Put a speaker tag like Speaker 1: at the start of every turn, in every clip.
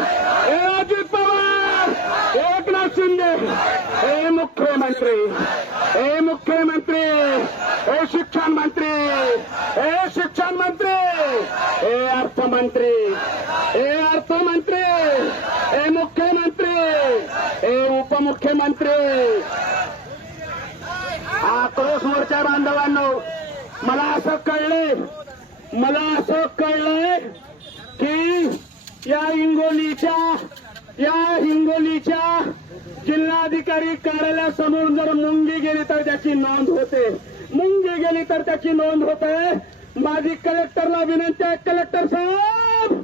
Speaker 1: अजित पवार एकनाथ शिंदे हे मुख्यमंत्री हे मुख्यमंत्री हे शिक्षण मंत्री हे शिक्षण मंत्री हे अर्थमंत्री हे अर्थमंत्री हे मुख्यमंत्री हे उपमुख्यमंत्री आक्रोश मोर्चा बांधवांनो मला असं कळलंय मला असं कळलंय की या हिंगोलीच्या या हिंगोलीच्या जिल्हाधिकारी कार्यालयासमोर जर मुंगी गेली तर त्याची नोंद होते मुंगी गेली तर त्याची नोंद होते माझी कलेक्टरला विनंती आहे कलेक्टर साहेब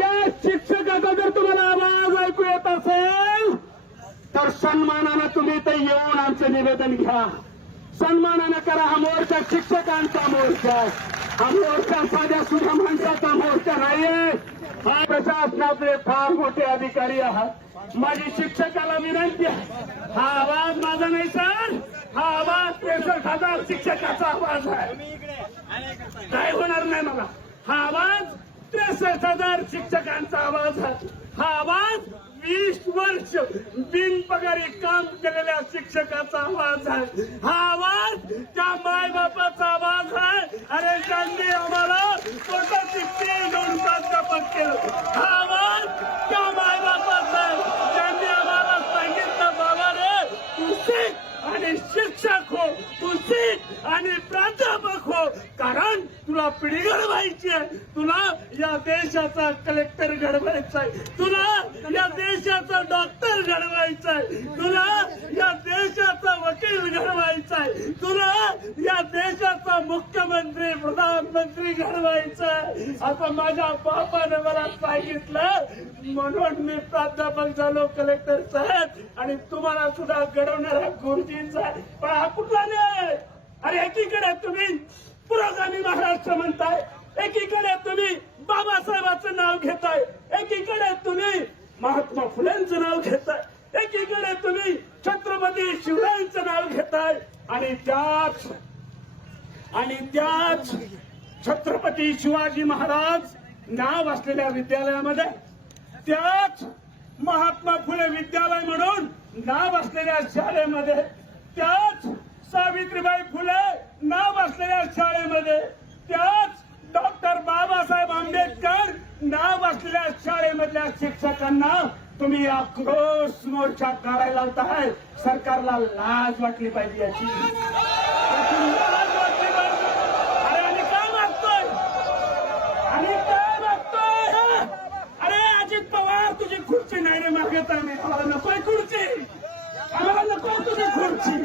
Speaker 1: या शिक्षकाचा जर तुम्हाला आवाज ऐकू येत असेल तर सन्मानानं तुम्ही ते येऊन आमचं निवेदन घ्या सन्मानानं करा हा मोर्चा शिक्षकांचा मोर्चा मोर्चा साध्या सुद्धा माणसाचा मोर्चा नाहीये हा प्रशासनातले फार मोठे अधिकारी आहात माझी शिक्षकाला विनंती आहे हा आवाज माझा नाही सर हा आवाज त्रेसष्ट हजार शिक्षकाचा आवाज आहे काय होणार नाही मला हा आवाज त्रेसष्ट हजार शिक्षकांचा आवाज आहे हा आवाज वीस वर्ष बिनपगारी काम केलेल्या शिक्षकाचा आवाज आहे हा आवाज त्या माय बापाचा आवाज आहे अरे त्यांनी आम्हाला स्वतःची तीन दोन तास केलं हा आवाज तुला पिढी घडवायची आहे तुला या देशाचा कलेक्टर घडवायचा तुला या देशाचा डॉक्टर घडवायचा आहे तुला या देशाचा वकील घडवायचा आहे तुला या देशाचा मुख्यमंत्री प्रधानमंत्री घडवायचा आहे आता माझ्या बापाने मला सांगितलं म्हणून मी प्राध्यापक झालो कलेक्टर साहेब आणि तुम्हाला सुद्धा घडवणारा गुरुजींचा पण हा कुठला नाही अरे एकीकडे तुम्ही पुरा महाराष्ट्र म्हणताय एकीकडे तुम्ही बाबासाहेबांचं नाव घेताय एकीकडे तुम्ही महात्मा फुलेंचं नाव घेताय एकीकडे तुम्ही छत्रपती शिवरायांचं नाव घेताय आणि त्याच आणि त्याच छत्रपती शिवाजी महाराज नाव असलेल्या विद्यालयामध्ये त्याच महात्मा फुले विद्यालय म्हणून नाव असलेल्या शाळेमध्ये त्याच सावित्रीबाई फुले नाव असलेल्या शाळेमध्ये त्याच डॉक्टर बाबासाहेब आंबेडकर नाव असलेल्या शाळेमधल्या शिक्षकांना तुम्ही आक्रोश मोर्चा करायला लावताय सरकारला लाज वाटली पाहिजे याची अरे काय मागतोय आणि काय मागतोय अरे अजित पवार तुझी खुर्ची नाही मागत आम्ही आम्हाला नकोय खुर्ची आम्हाला नको तुझी खुर्ची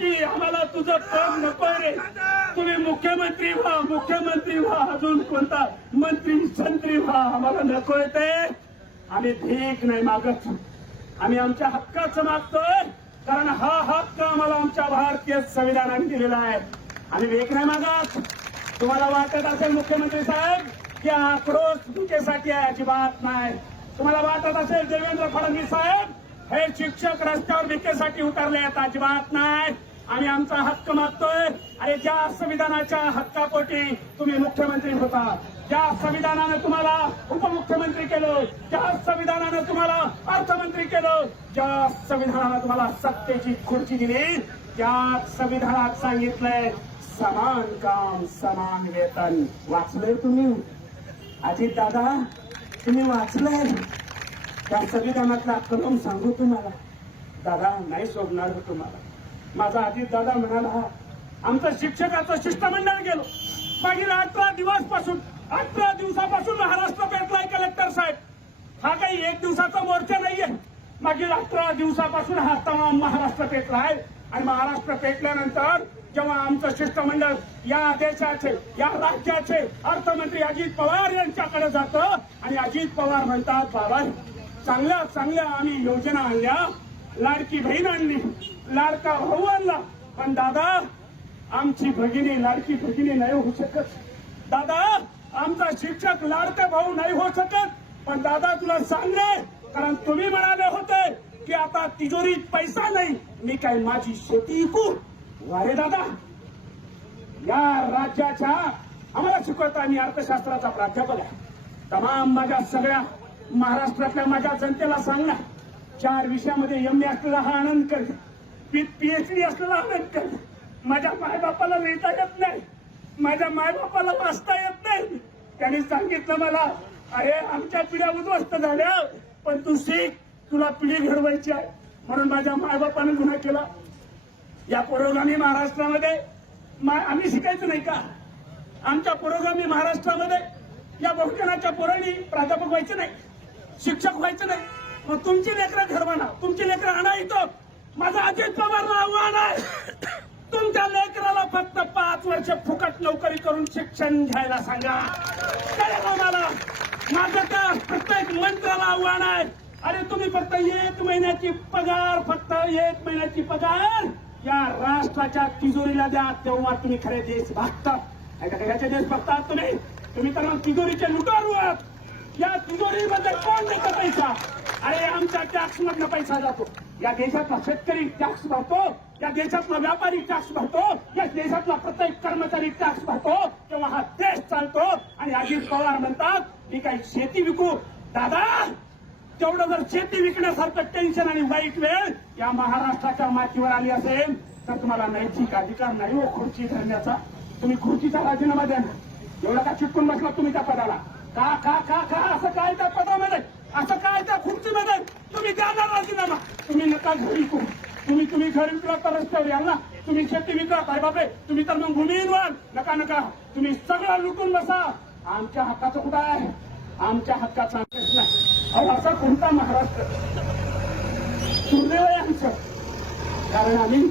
Speaker 1: की आम्हाला तुझं काम नकोय रे तुम्ही मुख्यमंत्री व्हा मुख्यमंत्री व्हा अजून कोणता मंत्री संत्री व्हा आम्हाला नको येते आम्ही ठीक नाही मागत आम्ही आमच्या हक्काचं मागतोय कारण हा हक्क आम्हाला आमच्या भारतीय संविधानाने दिलेला आहे आम्ही भीक नाही मागत तुम्हाला वाटत असेल मुख्यमंत्री साहेब की आक्रोश तुमच्यासाठी आहे अजिबात नाही तुम्हाला वाटत असेल देवेंद्र फडणवीस साहेब हे शिक्षक रस्त्यावर भीकेसाठी उतरले आहेत अजिबात नाही आणि आमचा हक्क मागतोय आणि ज्या संविधानाच्या हक्कापोटी तुम्ही मुख्यमंत्री होता ज्या संविधानानं तुम्हाला उपमुख्यमंत्री केलं ज्या संविधानानं तुम्हाला अर्थमंत्री केलं ज्या संविधानानं तुम्हाला सत्तेची खुर्ची दिली त्या संविधानात सांगितलंय समान काम समान वेतन वाचलंय तुम्ही अजित दादा तुम्ही वाचलंय त्या संविधानातला कलम सांगू तुम्हाला दादा नाही सोडणार तुम्हाला माझा दादा म्हणाला आमचं शिक्षकाचं शिष्टमंडळ गेलो मागील अठरा दिवस पासून अठरा दिवसापासून महाराष्ट्र पेटलाय कलेक्टर साहेब हा काही एक दिवसाचा मोर्चा नाहीये मागील अठरा दिवसापासून हा तमाम महाराष्ट्र पेटलाय आहे आणि महाराष्ट्र पेटल्यानंतर जेव्हा आमचं शिष्टमंडळ या देशाचे या राज्याचे अर्थमंत्री अजित पवार यांच्याकडे जात आणि अजित पवार म्हणतात बाबा चांगल्या चांगल्या आम्ही योजना आणल्या लाडकी बहीण आणली लाडका भाऊ आणला पण दादा आमची भगिनी लाडकी भगिनी नाही होऊ शकत दादा आमचा शिक्षक लाडते भाऊ नाही होऊ शकत पण दादा तुला सांगले कारण तुम्ही म्हणाले होते की आता तिजोरीत पैसा नाही मी काय माझी शेती इकू वारे दादा या राज्याच्या आम्हाला शिकवता मी अर्थशास्त्राचा प्राध्यापक आहे तमाम माझ्या सगळ्या महाराष्ट्रातल्या माझ्या जनतेला सांगणार चार विषयामध्ये एम ए असलेला हा आनंद कर मी डी असलेला अभ्यास करतो माझ्या मायबापाला लिहिता येत नाही माझ्या मायबापाला वाचता येत नाही त्यांनी सांगितलं मला अरे आमच्या पिढ्या उद्ध्वस्त झाल्या पण तू शिक तुला पिढी घडवायची आहे म्हणून माझ्या मायबापाने गुन्हा केला या पुरोगामी महाराष्ट्रामध्ये आम्ही शिकायचं नाही का आमच्या पुरोगामी महाराष्ट्रामध्ये या बहुजनाच्या पोरांनी प्राध्यापक व्हायचं नाही शिक्षक व्हायचं नाही मग तुमची लेकरं घडवा ना तुमची लेकरं आणा इथं माझा अजित पवार आव्हान आहे तुमच्या लेकराला फक्त पाच वर्ष फुकट नोकरी करून शिक्षण घ्यायला सांगा मला माझं तर प्रत्येक मंत्राला आव्हान आहे अरे तुम्ही फक्त एक महिन्याची पगार फक्त एक महिन्याची पगार या राष्ट्राच्या तिजोरीला द्या तेव्हा तुम्ही खरे देश भागतात याचे देश बघतात तुम्ही तुम्ही तर तिजोरीचे लुटारू आहात या तिजोरीमध्ये कोण देतं पैसा अरे आमच्या टॅक्स मधला पैसा जातो या देशातला शेतकरी टॅक्स भरतो या देशातला व्यापारी टॅक्स भरतो या देशातला प्रत्येक कर्मचारी टॅक्स भरतो तेव्हा हा देश चालतो आणि अजित पवार म्हणतात मी काही शेती विकू दादा तेवढं जर शेती विकण्यासारखं टेन्शन आणि वाईट वेळ या महाराष्ट्राच्या मातीवर आली असेल तर तुम्हाला नैतिक अधिकार नाही हो खुर्ची धरण्याचा तुम्ही खुर्चीचा राजीनामा द्या ना एवढा का चिटकून बसला तुम्ही त्या पदाला का का का का असं काय त्या पदामध्ये असं काय त्या खुर्चीमध्ये तुम्ही द्याला राजीनामा तुम्ही नका घरी करू तुम्ही तुम्ही घर विकला रस्त्यावर याल ना तुम्ही शेती विकला काय बापरे तुम्ही तर मग भूमीहीन व्हाल नका नका तुम्ही सगळं लुटून बसा आमच्या हक्काचं कुठं आहे आमच्या हक्काचा नाही असा कोणता महाराष्ट्र सुरदेव आहे कारण आम्ही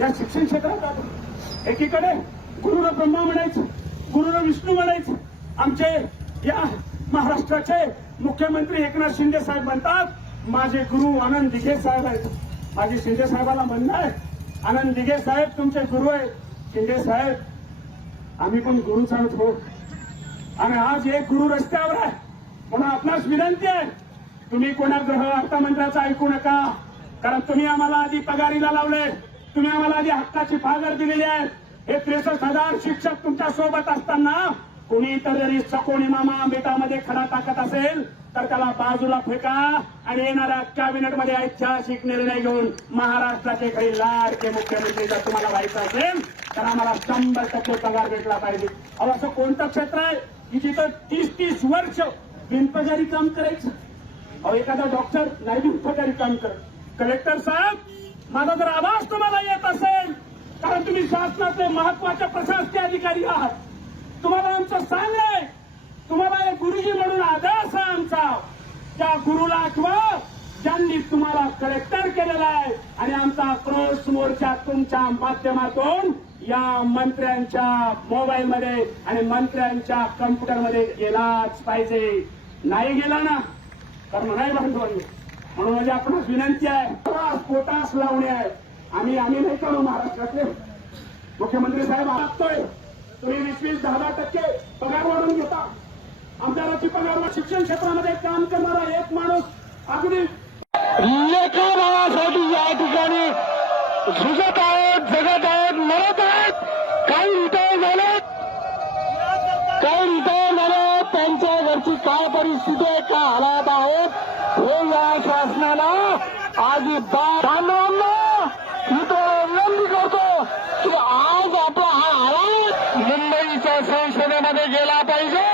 Speaker 1: या शिक्षण क्षेत्रात आलो एकीकडे गुरुर ब्रह्मा म्हणायचं गुरुर विष्णू म्हणायचं आमचे या महाराष्ट्राचे मुख्यमंत्री एकनाथ शिंदे साहेब म्हणतात माझे गुरु आनंद दिघे साहेब आहेत माझे शिंदे साहेबाला म्हणणं आहे आनंद दिघे साहेब तुमचे गुरु आहेत शिंदे साहेब आम्ही पण गुरु आहोत हो आणि आज एक गुरु रस्त्यावर आहे म्हणून आपलाच विनंती आहे तुम्ही कोणा ग्रह अर्थमंत्र्याचं ऐकू नका कारण तुम्ही आम्हाला आधी पगारीला लावले तुम्ही आम्हाला आधी हक्काची फागर दिलेली आहे हे त्रेसष्ट हजार शिक्षक तुमच्या सोबत असताना कुणीतरी जरी सकोणी मामा बेटामध्ये खडा टाकत असेल तर त्याला बाजूला फेका आणि येणाऱ्या कॅबिनेटमध्ये ऐतिहासिक निर्णय घेऊन महाराष्ट्राचे काही लाडके मुख्यमंत्री जर तुम्हाला व्हायचं असेल तर आम्हाला शंभर टक्के पगार भेटला पाहिजे अहो असं कोणतं क्षेत्र आहे की जिथं तीस तीस वर्ष बिनपगारी काम करायचं अहो एखादा डॉक्टर नाही बिनपजारी काम करत कलेक्टर साहेब माझा जर आवाज तुम्हाला येत असेल कारण तुम्ही शासनाचे महत्वाचे प्रशासकीय अधिकारी आहात तुम्हाला आमचं सांगलंय तुम्हाला एक गुरुजी म्हणून आदर्श आहे आमचा त्या गुरुला किंवा ज्यांनी तुम्हाला कलेक्टर केलेला आहे आणि आमचा आक्रोश मोर्चा तुमच्या माध्यमातून या मंत्र्यांच्या मोबाईलमध्ये आणि मंत्र्यांच्या मध्ये गेलाच पाहिजे नाही गेला ना तर नाही बांधवांनी म्हणून म्हणजे आपण विनंती आहे पोटास लावणे आहे आम्ही आम्ही नाही करू महाराष्ट्रातले मुख्यमंत्री साहेब आपतोय तुम्ही वीस वीस दहा दहा टक्के पगार वाढून घेता आमदाराची पगार शिक्षण क्षेत्रामध्ये काम करणारा एक माणूस अगदी लेखनासाठी या ठिकाणी झुजत आहेत जगत आहेत मरत आहेत काही रिटायर झाले काही रिटायर झाले त्यांच्या घरची काय परिस्थिती आहे काय हालात आहेत हे या शासनाला आज अजिबात केला पाहिजे